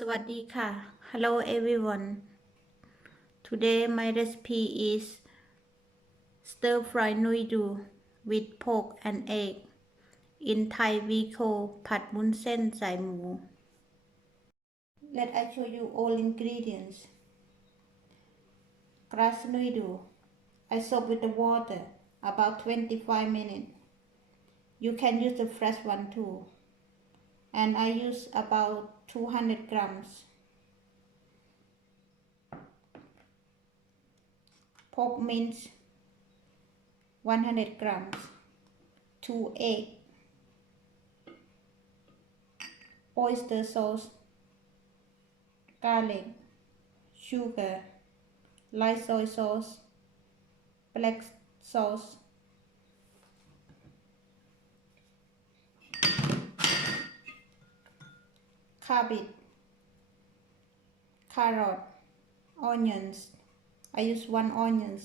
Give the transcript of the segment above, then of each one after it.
สวัสดีค่ะ Hello everyone. Today my recipe is stir fry noodle with pork and egg. In Thai we call ผัดวุ้นเส้นใส่หมู Let I show you all ingredients. Grass noodle. I soak with the water about 25 minutes. You can use the fresh one too. And I use about 200 grams. Pork mince 100 grams. 2 eggs. Oyster sauce, garlic, sugar, light soy sauce, black sauce, cabbage, carrot, onions. I use 1 onions,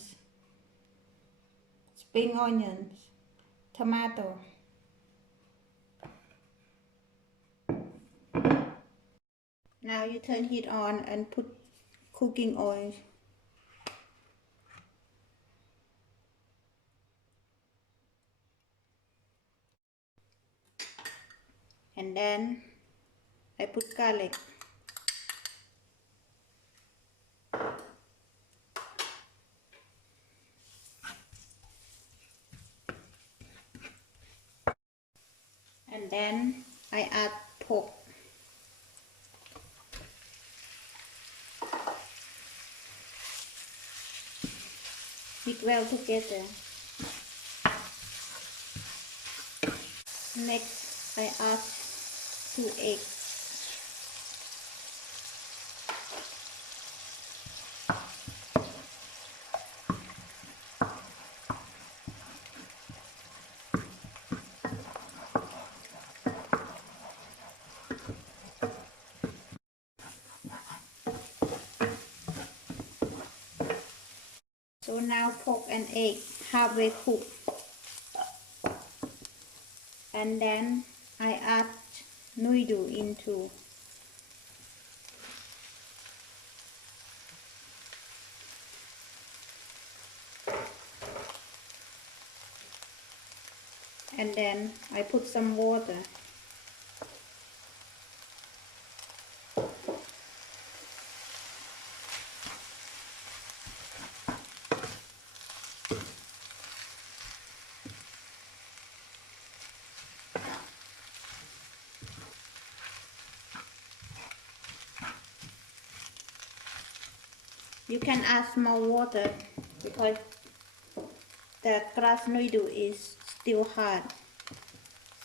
spring onions, tomato. Now you turn heat on and put cooking oil. And then I put garlic. And then I add pork. Mix well together. Next, I add 2 eggs. So now pork and egg halfway cooked. And then I add noodle into. And then I put some water. You can add more water because the grass noodle is still hard.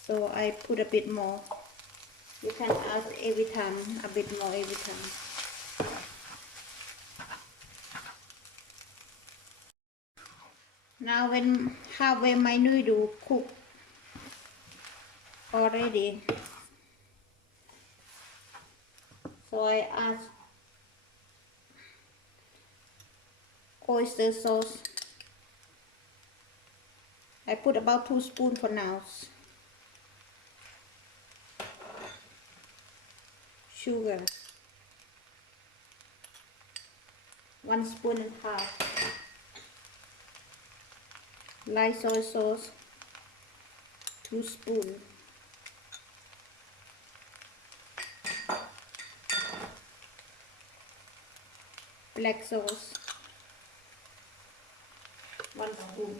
So I put a bit more. You can add every time, a bit more every time. Now when halfway my noodle cooked already, so I add oyster sauce. I put about 2 spoons for now. Sugar, 1.5 spoons. Light soy sauce, 2 spoons. Black sauce, 1 spoon.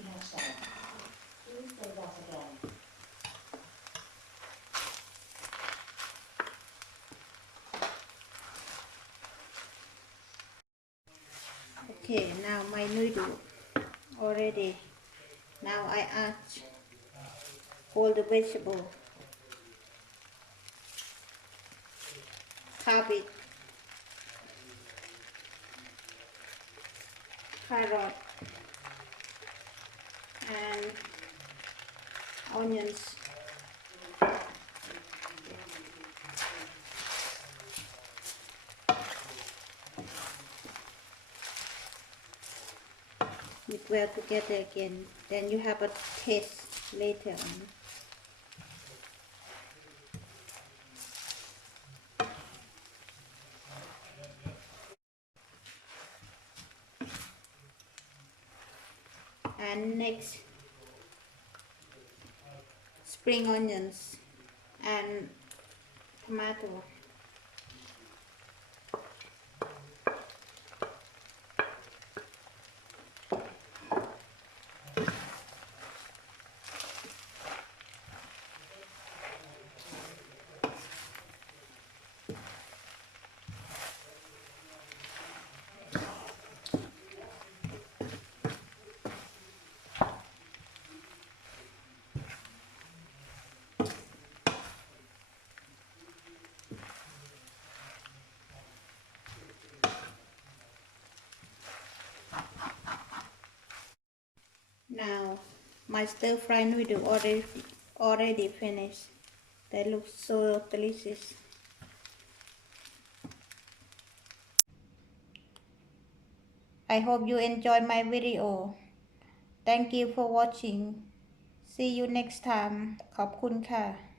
Okay, now my noodle already. Now I add all the vegetable, cabbage, carrot, and onions. Mix well together again. Then you have a taste later on. and next spring onions and tomato. Now my stir fry noodle already finished. They look so delicious. I hope you enjoyed my video. Thank you for watching. See you next time. ขอบคุณค่ะ